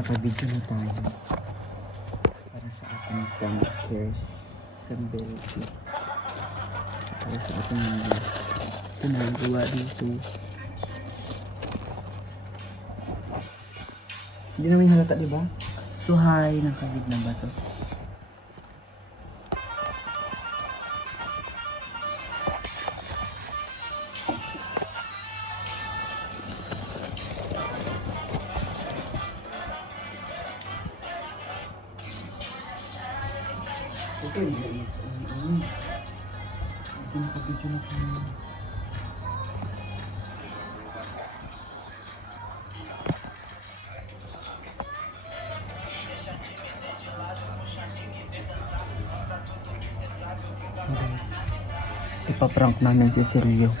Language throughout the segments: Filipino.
Naka-video na tayo para sa ating campers sa Belgium. Para sa ating ginagawa dito. Hindi namin halata, diba? So hi, nakabig na ba to? Okay, nakabidyo na po. Ipaprank namin si Sergio.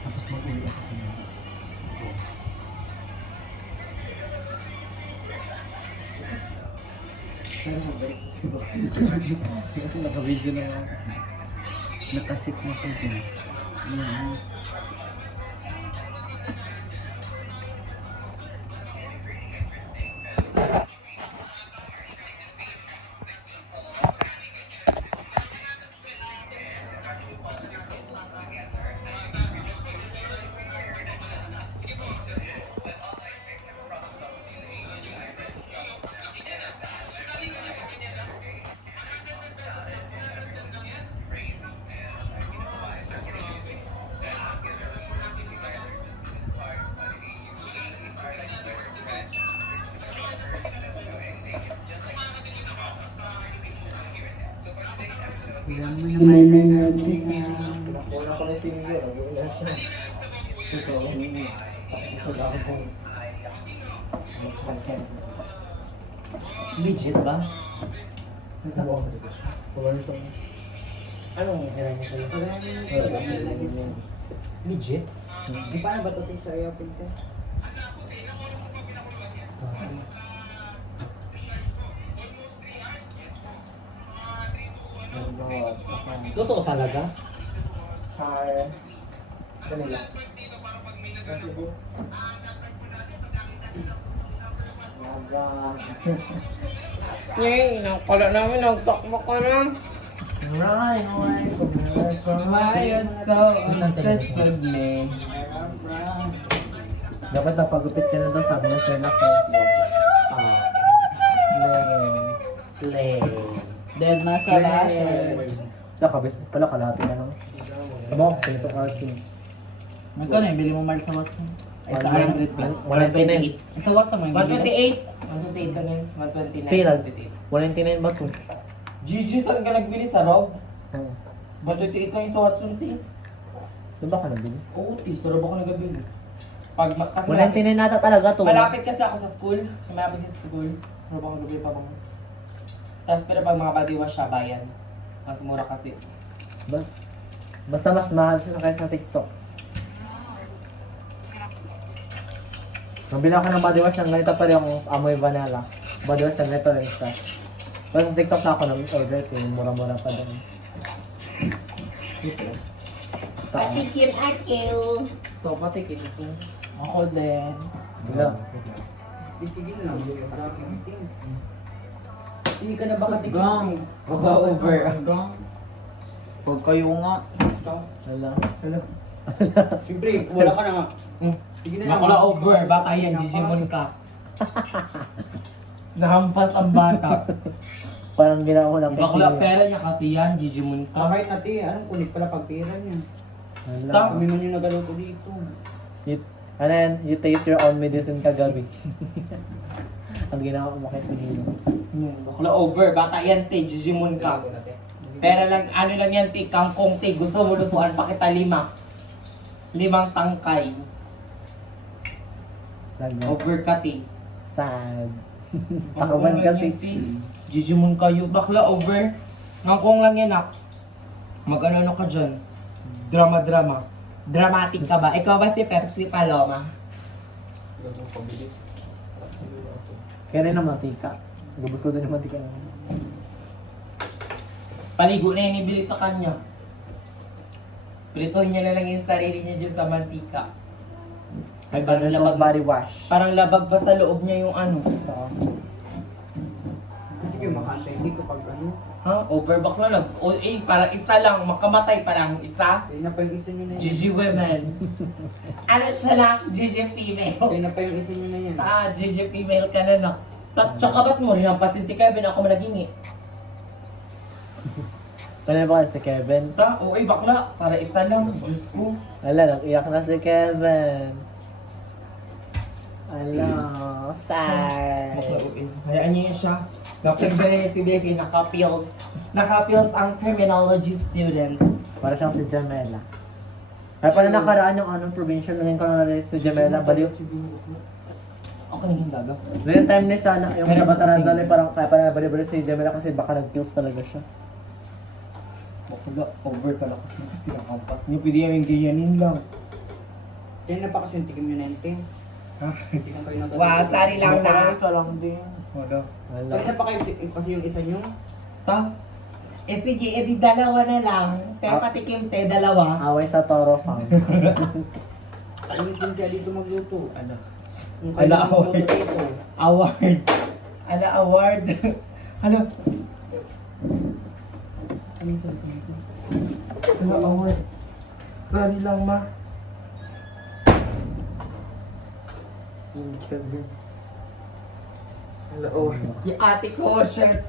Tapos mag-uwi ako kanina. Kasi naka-video na ako. Nakasit na siya dyan. Ayan. May Wala ko na sinigyo, nag-ulan siya. Ito, isa lang kung Legit ba? wala ito. Anong hirang mo sa'yo? Legit? Di paano ba ito sa iyo, Pinte? Totoo talaga? Kanila. Yay, nakala namin, nagtakbo ka na. Right, Why you so obsessed with me? dapat napagupit ka na daw sa akin na Sherlock eh. Slay. Dead masturbation. Nakabes pala kalahati na lang. Amo, ganito cartoon. Magkano yung bili mo Mark sa Watson? Ay, sa 100 plus. 129. Sa Watson mo yung bili? 128 lang yun. Kailan? 129. 199 ba ito? Gigi, saan ka nagbili sa Rob? Oo. 128 lang yung sa Watson, T. Doon ba ka nabili? Oo, T. Sa Rob ako nagabili. Kasi 199 nata talaga to. malapit kasi ako sa school. Malapit kasi sa school. Rob ako nagabili pa mga. Tapos pero pag mga body wash siya, bayan. Mas mura kasi. Basta mas mahal siya kaysa sa TikTok. Nabila ko ng body wash ng ganito pa rin yung amoy vanilla. Body wash ng ganito rin siya. Pero sa TikTok na ako nag-order ito yung mura-mura pa doon. Patikim akil. Ito, patikin ito. Ako din. Wala. Titigil lang. Hindi ka na ba katikin? Gang. Huwag ka over. Gang. Huwag kayo nga. Wala. Siyempre, wala ka na nga. Sige na lang. Nakala over. Bata yan. Digimon ka. Nahampas ang bata. Parang ginawa ko lang Bakla pera niya kasi yan. Digimon ka. Kahit natin, anong kulit pala pagtira niya. Wala. Kami man yung nagalaw ko dito. Ano yan? You taste your own medicine kagabi. Ang ginawa ko makita sa Nino. Bakla over. Bata yan, te. Digimon ka. Pera lang, ano lang yan, te. Kangkong, te. Gusto mo lutuan pa kita 5. 5 tangkay. Lagyan. Over ka, te. Sad. Takaban kasi. Jijimon kayo. Bakla over. Ngangkong lang yan ah. Mag-ano ka dyan. Drama-drama. Dramatic ka ba? Ikaw ba si Pepsi Paloma? Kaya rin ang mantika. Gabot ko din ang mantika naman. Paligo na yung ibili sa kanya. Prituhin niya na lang yung sarili niya dyan sa mantika. Ay, parang There's no labag, body wash. parang labag pa sa loob niya yung ano. Oo. Sige, makantay. Hindi ko pag ano. Ha? Overback na lang. O, parang isa lang. Makamatay pa lang isa. Kaya na pa yung isa nyo na yan. GG women. Ano siya lang? GG female. Kaya na pa yung isa nyo na yan. GG female ka na na. Tsaka ba't mo rin ang pasin si Kevin? Ako malagingi. Kaya ba kasi si Kevin? Bakla. Para isa lang. Diyos ko. Ala, nag-iyak na si Kevin. Ala, Bakla, sad. Hayaan niyo siya. Kapag si Baby, naka-pills. Naka-pills ang criminology student. Para siyang si Jamela. Kaya pala nakaraan yung anong provincial, naging ko na rin si Jamela, baliw. Ako na yung gaga. Noong time ni sana, yung sa Bataradal, parang kaya pala baliw si Jamela kasi baka nag-kills talaga siya. Bakla, over pala kasi nakampas niyo. Pwede yung ganyanin lang. Kaya na pa kasi yung tikim nyo na yan, Ting. Ha? Hindi na kayo natatawa. Wow, sorry lang na. Ito lang din. Wala. Wala. Kaya na pa kayo kasi yung isa nyo. Sige, edi dalawa na lang. Pero patikim te, dalawa. Away sa Toro Farm. Kalimutin kaya dito magluto. Ano? Yung Ala, kayo magluto award. dito. Award. Award. Ano? Ano yung sabi ko? Award. Sorry lang, ma. Yung ate ko, shirt.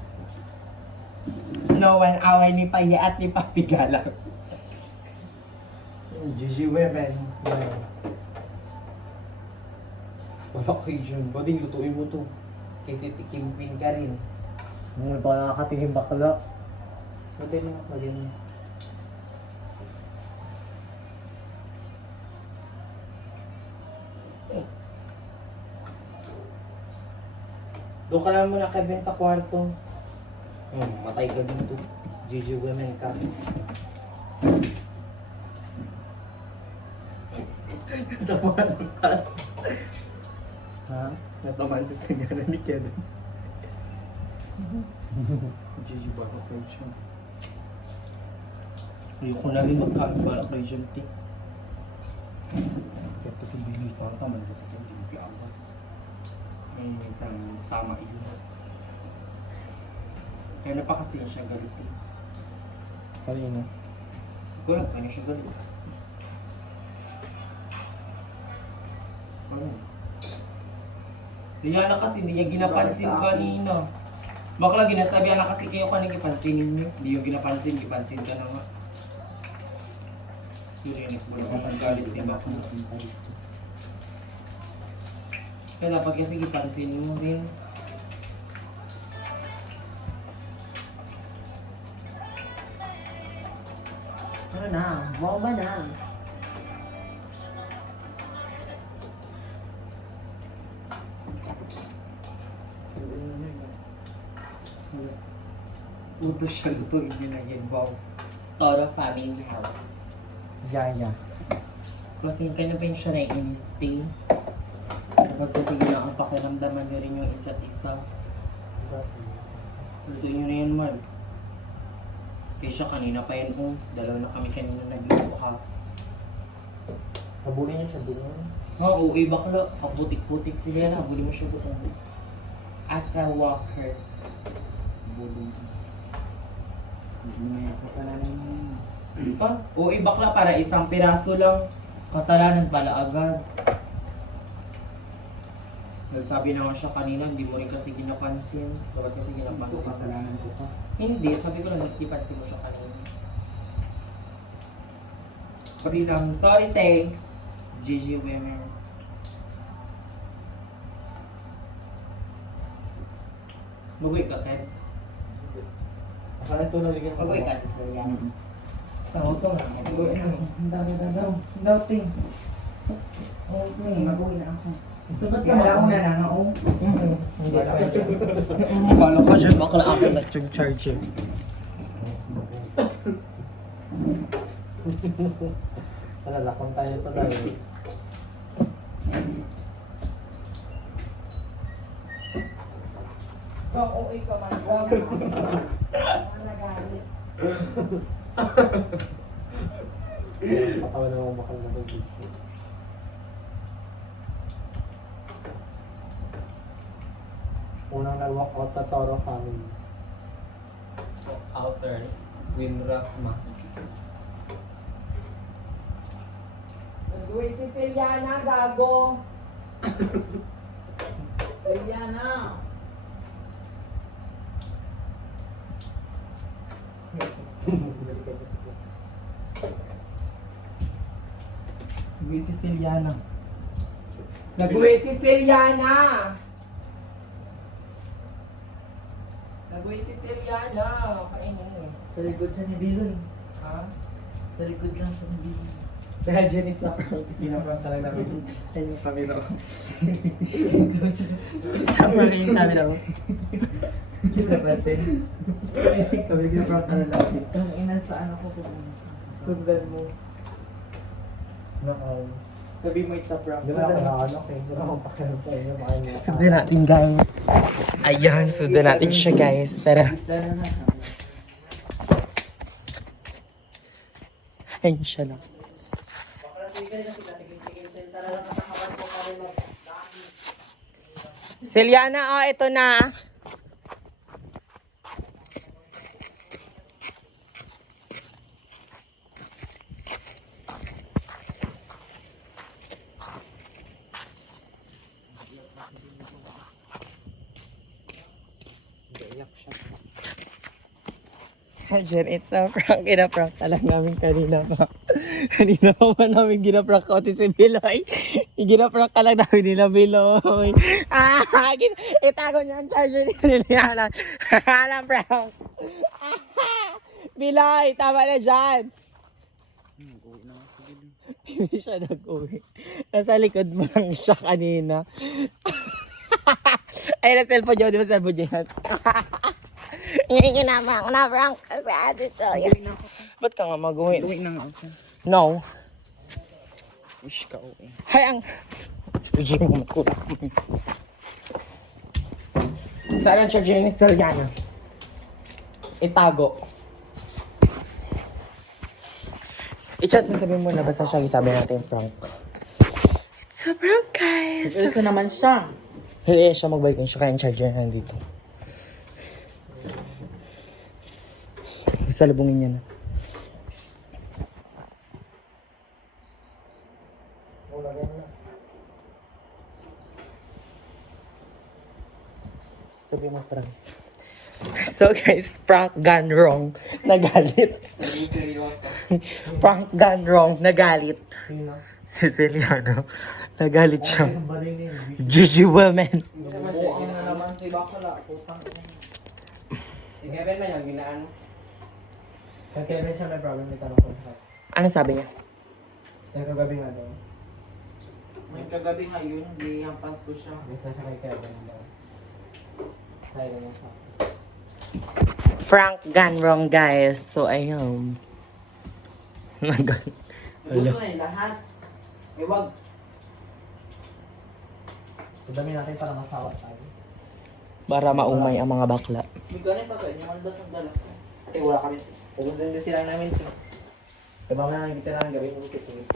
No one away ni Paye at ni Papi Galang. GG women. Wala kayo dyan. Bading lutuin mo to. Kasi tikimpin ka rin. Hindi pa nakakatingin bakla. Madali na, madali na. Doon ka lang muna, Kevin, sa kwarto. Matay ka dito. GG women ka. Natamaan mo taas. Ha? Natamaan sa sigara ni Kevin. GG balak kayo siya. Ayoko na rin magkabalak kayo siya, T. Kaya kasi bilis pa ang taman kasi kaya hindi ako. May isang tama yun. Kaya na pa kasi siya galit eh. Kanina. Ikaw lang, kaya na siya galit. Ano? Siya na kasi hindi niya ginapansin kanina. Bakla ginasabihan na kasi kayo kanina ipansinin niyo. Hindi yung ginapansin, ipansin ka na nga. Surinik mo lang ang galit ni Bakla. Kaya dapat kasi ipansinin mo rin. Ano na? Bomba na. Luto siya, lutuin niyo na yun. Wow. Toro Family House. Jaya. Kasi kanya pa yung siya na inisting. Dapat kasi ginaang pakiramdaman niyo rin yung isa't isa. Lutuin niyo na yan, Mark. Kaya siya kanina pa yan, dalawa na kami kanina nagluto ha. Habulin niya siya din. Oo, bakla. Kaputik-putik siya na. Huli mo siya buong. Asa Walker. Bulong. Hindi na pala na yun. Bakla para isang piraso lang. Kasalanan pala agad. Nagsabi na nga siya kanina, hindi mo rin kasi ginapansin. Dapat kasi ginapansin. Kasalanan ko pa. Hindi, sabi ko lang, ipansin mo siya kanina. Sorry lang. Sorry, te. GG women. Magoy ka, Tess. Akala ito nalagyan ko. Magoy ka, Tess. Tawag ko nga. Magoy na. Ang dami na daw. Ang dami. Okay, magoy na ako. Kaya una na nga, oh. Hindi ka. Kala ko dyan, bakla ako nag-charge. Malalakon tayo pa tayo. Oo, ikaw man. Nagalit. Patawa na mga bakal na ito. Unang nag-walk out sa Toro family. Outer. Win Rafma. Nag-uwi si Celiana, gago. Celiana. Nag-uwi si Celiana. Nag-uwi si Celiana. Nag-uwi si Celiana. Kainin. Sa likod siya ni Biloy. Ha? Sa likod lang siya ni Biloy. Dahil dyan it's a prank. Sinaprank talaga namin. Ayun yung camera ko. Tama rin yung camera ko. Hindi na pansin. Sabi ko prank ka na natin. Ang ina sa ano ko pupunta. Sundan mo. Nakaw. Sabi mo it's a prank. Di ba ako nakaano kayo? Di ba akong pakialam sa inyo? Baka niya. Sundan natin guys. Ayan, sundan natin siya guys. Tara. Tara na. Ayun siya lang. Celiana, oh, ito na. Diyan, it's a prank. Ina-prank ka lang namin kanina pa. Kanina pa ba namin ginaprank ko si Biloy? Ginaprank ka lang namin nila Biloy. Itago niya ang charger ni Liliana. Alam, prank. Biloy, tama na dyan. Hindi siya nag-uwi. Nasa likod mo lang siya kanina. Ay, na cellphone niya. Di ba cellphone niya? Ngayon na-prank ka sa ate to. Ba't ka nga mag-uwi? Uwi na nga ako. No. Wish ka uwi. Hay, ang... Charger mo matulak. Saan ang charger ni Celiana? Itago. I-chat mo, sabihin mo na basta siya isabi natin Frank. It's a prank, guys. Ito naman siya. Hindi siya magbalikin siya kaya yung charger na nandito. Salubungin niya na. Sabi mo, prank. So guys, prank gone wrong. Nagalit. Prank gone wrong. Nagalit. Sino? Si Celiano. Nagalit siya. Ang baling niya. GG women. Buang na naman si Bakla. Putang ina. Si Kevin na yung ginaan. Kaya Kevin siya may problem with ano ko. Ano sabi niya? Sa kagabi nga daw. May kagabi ngayon, hindi hampas ko siya. Gusto siya kay Kevin daw. Sa'yo na siya. Frank gone wrong, guys. So, ayun. Nagalit. Nagulo na yung lahat. Iwag. So dami natin para masawa tayo. Para maumay ang mga bakla. May ganit pa sa inyo, mandas ang dala ko. Eh wala kami. Pupunta din sila namin. Diba nga nakikita lang gawin mo kasi.